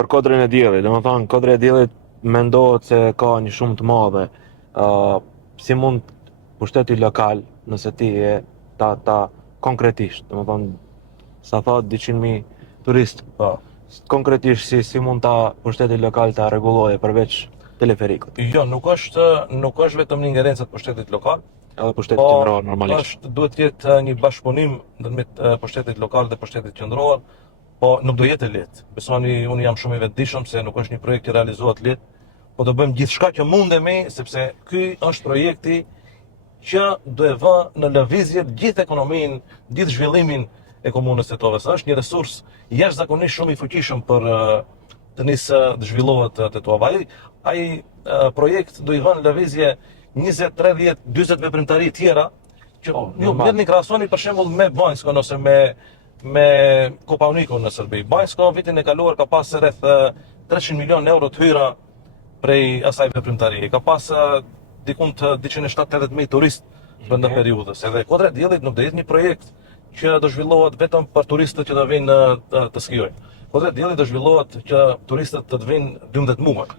Për kodrin e diellit, domethënë kodri e diellit mendohet se ka një shumë të madhe. Si mund pushteti lokal, nëse ti e ta konkretisht, domethënë sa thot 200.000 turistë, Po. konkretisht si mund ta pushteti lokal ta rregullojë përveç teleferikut, Jo, nuk është vetëm një ingerencë të pushtetit lokal, edhe pushteti po qendror normalisht. duhet të jetë një bashkëpunim ndërmjet pushtetit lokal dhe pushtetit qendror, po nuk do jetë e lehtë. Besoni, unë jam shumë i vetëdijshëm se nuk është një projekt që realizohet lehtë, po do bëjmë gjithçka që mundemi, sepse ky është projekti që do e vë në lëvizje gjithë ekonominë, gjithë zhvillimin e komunës së Tetovës. Është një resurs jashtëzakonisht shumë i fuqishëm për të nisë të zhvillohet Tetova. Ai projekt do i vënë në lëvizje 20, 30, 40 veprimtari tjera që ju merrni krahasoni për shembull me Banjskon ose me Kopaonikun në Serbi. Banjsko vitin e kaluar ka pas rreth 300 milion euro të hyra prej asaj veprimtarie. Ka pas dikun të 270.000 turistë brenda periudhës. Edhe Kodra e Diellit nuk do jetë një projekt që do zhvillohet vetëm për turistët që do vinë të skijojnë. Kodra e Diellit do zhvillohet që turistët të vinë 12 muaj.